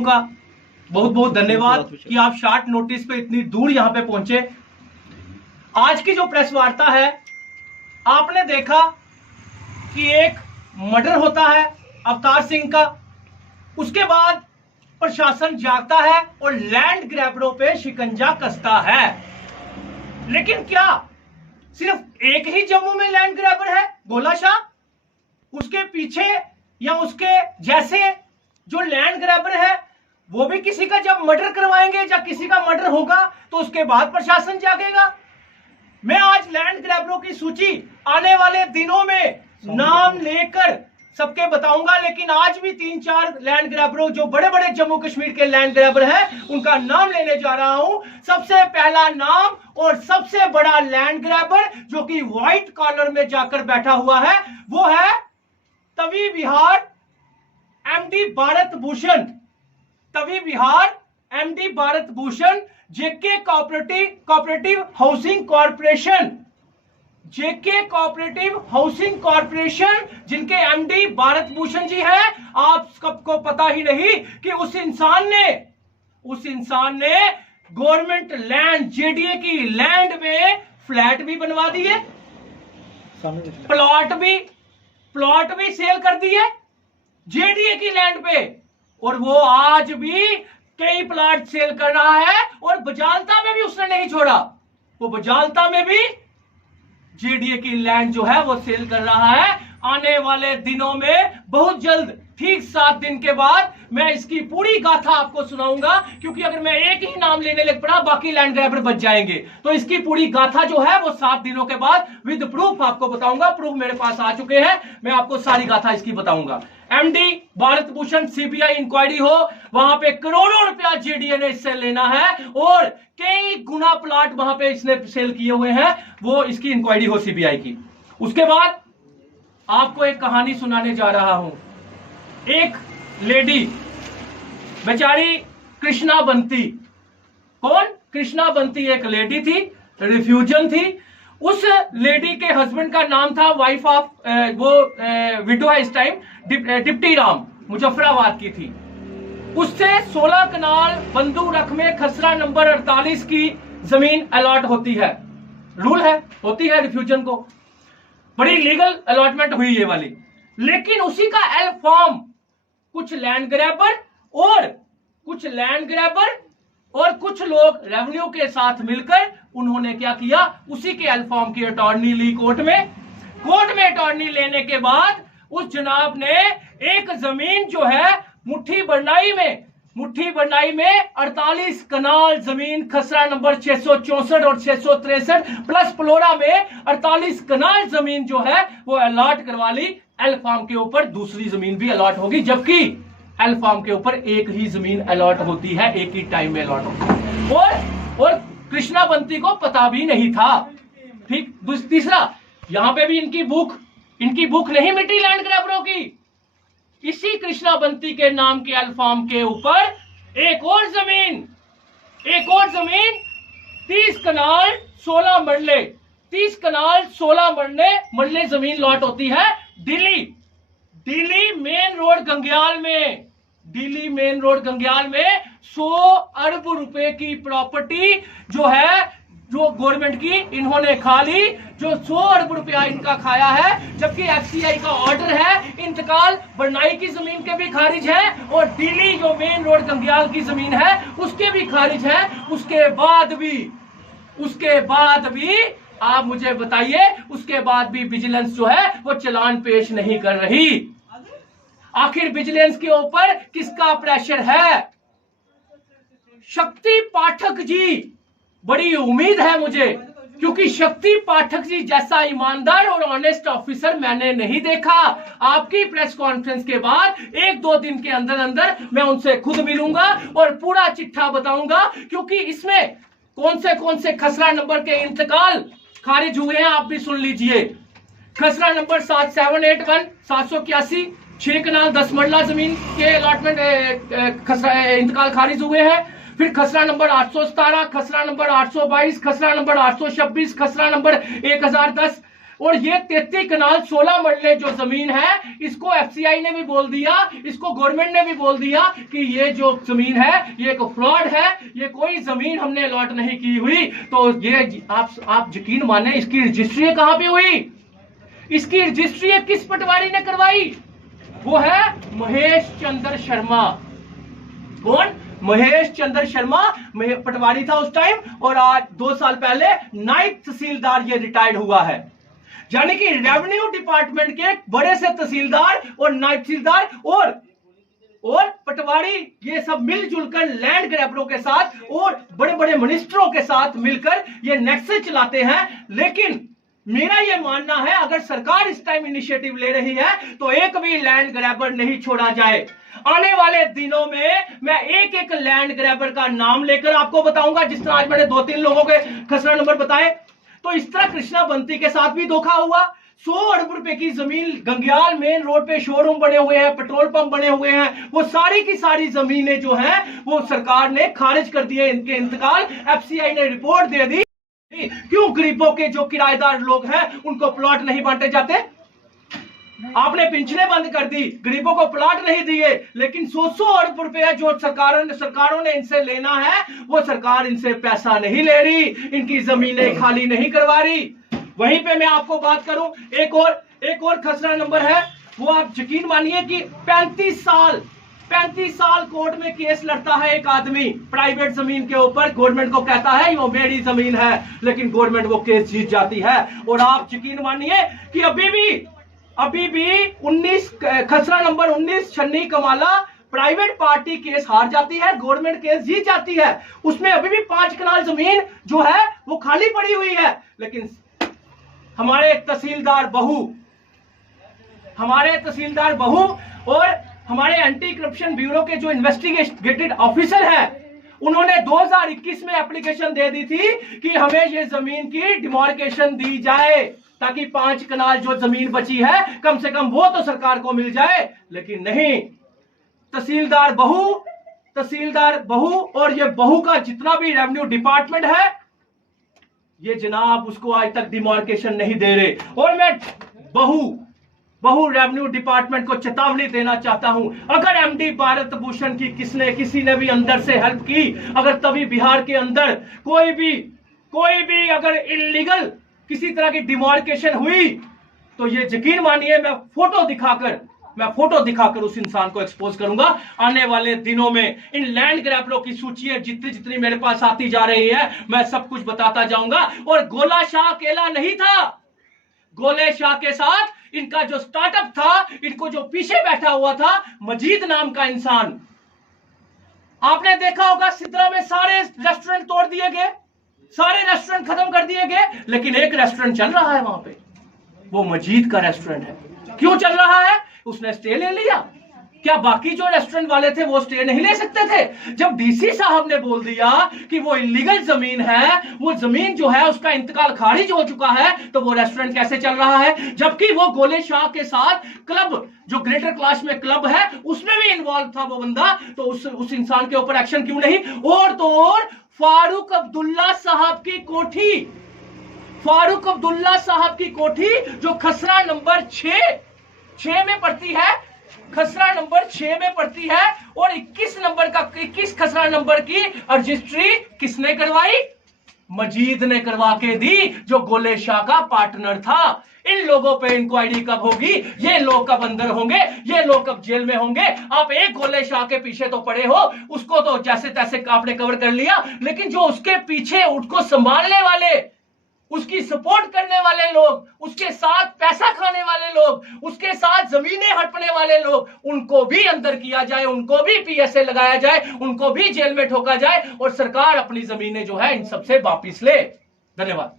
लोगों का बहुत बहुत धन्यवाद कि आप शॉर्ट नोटिस पे इतनी दूर यहां पे पहुंचे। आज की जो प्रेस वार्ता है, आपने देखा कि एक मर्डर होता है अवतार सिंह का, उसके बाद प्रशासन जागता है और लैंड ग्रैबरों पे शिकंजा कसता है। लेकिन क्या सिर्फ एक ही जम्मू में लैंड ग्रैबर है गोला शाह? उसके पीछे या उसके जैसे जो लैंड ग्रैबर है वो भी किसी का जब मर्डर करवाएंगे या किसी का मर्डर होगा तो उसके बाद प्रशासन जागेगा। मैं आज लैंड ग्रैबरों की सूची आने वाले दिनों में नाम लेकर सबके बताऊंगा, लेकिन आज भी 3-4 लैंड ग्रैबरों जो बड़े बड़े जम्मू कश्मीर के लैंड ग्रैबर हैं उनका नाम लेने जा रहा हूं। सबसे पहला नाम और सबसे बड़ा लैंड ग्रैबर जो कि व्हाइट कॉलर में जाकर बैठा हुआ है वो है तवी विहार एमडी भारत भूषण। तवी विहार एमडी भारत भूषण, जेके कोऑपरेटिव हाउसिंग कॉर्पोरेशन, जेके कोऑपरेटिव हाउसिंग कॉर्पोरेशन जिनके एमडी भारत भूषण जी हैं। आप सबको पता ही नहीं कि उस इंसान ने गवर्नमेंट लैंड जेडीए की लैंड में फ्लैट भी बनवा दिए, प्लॉट भी सेल कर दिए जेडीए की लैंड पे, और वो आज भी कई प्लॉट सेल कर रहा है। और बजालता में भी उसने नहीं छोड़ा, वो बजालता में भी जेडीए की लैंड जो है वो सेल कर रहा है। आने वाले दिनों में बहुत जल्द, ठीक 7 दिन के बाद मैं इसकी पूरी गाथा आपको सुनाऊंगा, क्योंकि अगर मैं एक ही नाम लेने लग पड़ा बाकी लैंड ग्रैबर बच जाएंगे। तो इसकी पूरी गाथा जो है वो 7 दिनों के बाद विद प्रूफ आपको बताऊंगा। प्रूफ मेरे पास आ चुके हैं, मैं आपको सारी गाथा इसकी बताऊंगा। MD Bharat Bhushan CBI inquiry हो, वहां पे करोड़ों रुपया जेडीए ने इससे लेना है और कई गुना प्लॉट वहां पे इसने सेल किए हुए हैं, वो इसकी इंक्वायरी हो सीबीआई की। उसके बाद आपको एक कहानी सुनाने जा रहा हूं। एक लेडी बेचारी कृष्णा बंती, कौन? कृष्णा बंती एक लेडी थी, रिफ्यूजन थी। उस लेडी के हस्बैंड का नाम था वाइफ ऑफ वो विडो है इस टाइम, डिप्टी राम, मुजफ्फराबाद की थी। उससे 16 कनाल बंदू रख में खसरा नंबर 48 की जमीन अलॉट होती है। रूल है, होती है रिफ्यूजन को, बड़ी लीगल अलॉटमेंट हुई ये वाली। लेकिन उसी का एल फॉर्म कुछ लैंड ग्रैबर और कुछ लोग रेवेन्यू के साथ मिलकर उन्होंने क्या किया, उसी के एल फॉर्म की अटॉर्नी ली कोर्ट में अटॉर्नी लेने के बाद उस जनाब ने एक जमीन जो है मुट्ठी बरनाई में 48 कनाल जमीन खसरा नंबर 664 और 663 प्लस प्लोरा में 48 कनाल जमीन जो है वो अलॉट करवा ली। एल फॉर्म के ऊपर दूसरी जमीन भी अलॉट होगी, जबकि एल फॉर्म के ऊपर एक ही जमीन अलॉट होती है, एक ही टाइम में अलॉट होती है। और कृष्णा बंती को पता भी नहीं था। ठीक, तीसरा, यहां पे भी इनकी भूख नहीं मिटी लैंड ग्रैबरों की। इसी कृष्णा बंती के नाम के एल फॉर्म के ऊपर एक और जमीन 30 कनाल 16 मरले 30 कनाल 16 मरले जमीन लॉट होती है दिल्ली मेन रोड गंग्याल में 100 अरब रुपए की प्रॉपर्टी जो है, जो गवर्नमेंट की इन्होंने खा ली, जो 100 अरब रुपया इनका खाया है। जबकि एफसीआई का ऑर्डर है, इंतकाल बरनाई की जमीन के भी खारिज है और दिल्ली जो मेन रोड गंग्याल की जमीन है उसके भी खारिज है। उसके बाद भी आप मुझे बताइए, उसके बाद भी विजिलेंस जो है वो चालान पेश नहीं कर रही। आखिर विजिलेंस के ऊपर किसका प्रेशर है? शक्ति पाठक जी, बड़ी उम्मीद है मुझे, क्योंकि शक्ति पाठक जी जैसा ईमानदार और ऑनेस्ट ऑफिसर मैंने नहीं देखा। आपकी प्रेस कॉन्फ्रेंस के बाद 1-2 दिन के अंदर मैं उनसे खुद मिलूंगा और पूरा चिट्ठा बताऊंगा, क्योंकि इसमें कौन से खसरा नंबर के इंतकाल खारिज हुए हैं आप भी सुन लीजिए। खसरा नंबर 7781 781 6 कनाल 10 मरला जमीन के अलॉटमेंट इंतकाल खारिज हुए हैं। फिर खसरा नंबर 817, खसरा नंबर 822, खसरा नंबर 826, खसरा नंबर 1010, और ये 33 कनाल 16 मरले जो जमीन है, इसको एफसीआई ने भी बोल दिया, इसको गवर्नमेंट ने भी बोल दिया कि ये जो जमीन है ये एक फ्रॉड है, ये कोई जमीन हमने अलॉट नहीं की हुई। तो ये आप यकीन माने, इसकी रजिस्ट्री कहां पे हुई? इसकी रजिस्ट्री किस पटवारी ने करवाई? वो है महेश चंद्र शर्मा। कौन? महेश चंद्र शर्मा पटवारी था उस टाइम, और आज 2 साल पहले नायब तहसीलदार ये रिटायर्ड हुआ है। यानी कि रेवेन्यू डिपार्टमेंट के बड़े से तहसीलदार और नायब तहसीलदार और पटवारी ये सब मिलजुल कर लैंड ग्रैबरों के साथ और बड़े बड़े मिनिस्टरों के साथ मिलकर ये नेक्सस चलाते हैं। लेकिन मेरा यह मानना है, अगर सरकार इस टाइम इनिशिएटिव ले रही है तो एक भी लैंड ग्रैबर नहीं छोड़ा जाए। आने वाले दिनों में मैं एक एक लैंड ग्रैबर का नाम लेकर आपको बताऊंगा। जिस तरह आज मैंने 2-3 लोगों के खसरा नंबर बताए, तो इस तरह कृष्णा बंती के साथ भी धोखा हुआ। 100 अरब रुपए की जमीन गंग्याल मेन रोड पे शोरूम बने हुए हैं, पेट्रोल पंप बने हुए हैं, वो सारी की सारी जमीनें जो हैं वो सरकार ने खारिज कर दी है। इनके इंतकाल एफसीआई ने रिपोर्ट दे दी। क्यों गरीबों के जो किराएदार लोग हैं उनको प्लॉट नहीं बांटे जाते? आपने पेंशनें बंद कर दी, गरीबों को प्लॉट नहीं दिए, लेकिन 100 अरब रुपया जो सरकारों ने इनसे लेना है वो सरकार इनसे पैसा नहीं ले रही, इनकी जमीनें खाली नहीं करवा रही। वहीं पे मैं आपको बात करूं, एक और खसरा नंबर है। वो आप यकीन मानिए कि 35 साल कोर्ट में केस लड़ता है एक आदमी प्राइवेट जमीन के ऊपर, गवर्नमेंट को कहता है वो मेरी जमीन है, लेकिन गवर्नमेंट वो केस जीत जाती है। और आप यकीन मानिए कि अभी भी 19 खसरा नंबर 19 छन्नी कमाला प्राइवेट पार्टी केस हार जाती है, गवर्नमेंट केस जीत जाती है। उसमें अभी भी 5 कनाल जमीन जो है वो खाली पड़ी हुई है। लेकिन हमारे तहसीलदार बहू और हमारे एंटी करप्शन ब्यूरो के जो इन्वेस्टिगेटेड ऑफिसर हैं, उन्होंने 2021 में एप्लीकेशन दे दी थी कि हमें ये जमीन की डिमार्केशन दी जाए, ताकि 5 कनाल जो जमीन बची है कम से कम वो तो सरकार को मिल जाए। लेकिन नहीं, तहसीलदार बहू और ये बहू का जितना भी रेवेन्यू डिपार्टमेंट है, ये जनाब उसको आज तक डिमार्केशन नहीं दे रहे। और मैं बहू रेवेन्यू डिपार्टमेंट को चेतावनी देना चाहता हूं, अगर एमडी भारत भूषण की किसी ने भी अंदर से हेल्प की, अगर तभी बिहार के अंदर कोई भी अगर इलीगल किसी तरह की डिमार्केशन हुई, तो ये यकीन मानिए मैं फोटो दिखाकर उस इंसान को एक्सपोज करूंगा। आने वाले दिनों में इन लैंड ग्रैबरों की सूची है जितनी मेरे पास आती जा रही है, मैं सब कुछ बताता जाऊंगा। और गोला शाह अकेला नहीं था, गोले शाह के साथ इनका जो स्टार्टअप था, इनको जो पीछे बैठा हुआ था मजीद नाम का इंसान। आपने देखा होगा सिद्रा में सारे रेस्टोरेंट तोड़ दिए गए, सारे रेस्टोरेंट खत्म कर दिए गए, लेकिन एक रेस्टोरेंट चल रहा है वहां पे, वो मजीद का रेस्टोरेंट है। क्यों चल रहा है? उसने स्टे ले लिया। क्या बाकी जो रेस्टोरेंट वाले थे वो स्टे नहीं ले सकते थे? जब डीसी साहब ने बोल दिया कि वो इलीगल जमीन है, वो जमीन जो है उसका इंतकाल खारिज हो चुका है, तो वो रेस्टोरेंट कैसे चल रहा है? जबकि वो गोले शाह के साथ क्लब, जो ग्रेटर क्लास में क्लब है, उसमें भी इन्वॉल्व था वो बंदा, तो उस इंसान के ऊपर एक्शन क्यों नहीं? और तो और फारूक अब्दुल्ला साहब की कोठी जो खसरा नंबर 6 में पड़ती है, खसरा नंबर 6 में पड़ती है, और 21 खसरा नंबर की रजिस्ट्री किसने करवाई? मजीद ने करवा के दी, जो गोले शाह का पार्टनर था। इन लोगों पे इंक्वायरी कब होगी? ये लोग कब अंदर होंगे? ये लोग कब जेल में होंगे? आप एक गोले शाह के पीछे तो पड़े हो, उसको तो जैसे तैसे आपने कवर कर लिया, लेकिन जो उसके पीछे उसको संभालने वाले, उसकी सपोर्ट करने वाले लोग, उसके साथ पैसा खाने वाले लोग, उसके साथ जमीनें हड़पने वाले लोग, उनको भी अंदर किया जाए, उनको भी पीएसए लगाया जाए, उनको भी जेल में ठोका जाए, और सरकार अपनी जमीनें जो है इन सबसे वापिस ले। धन्यवाद।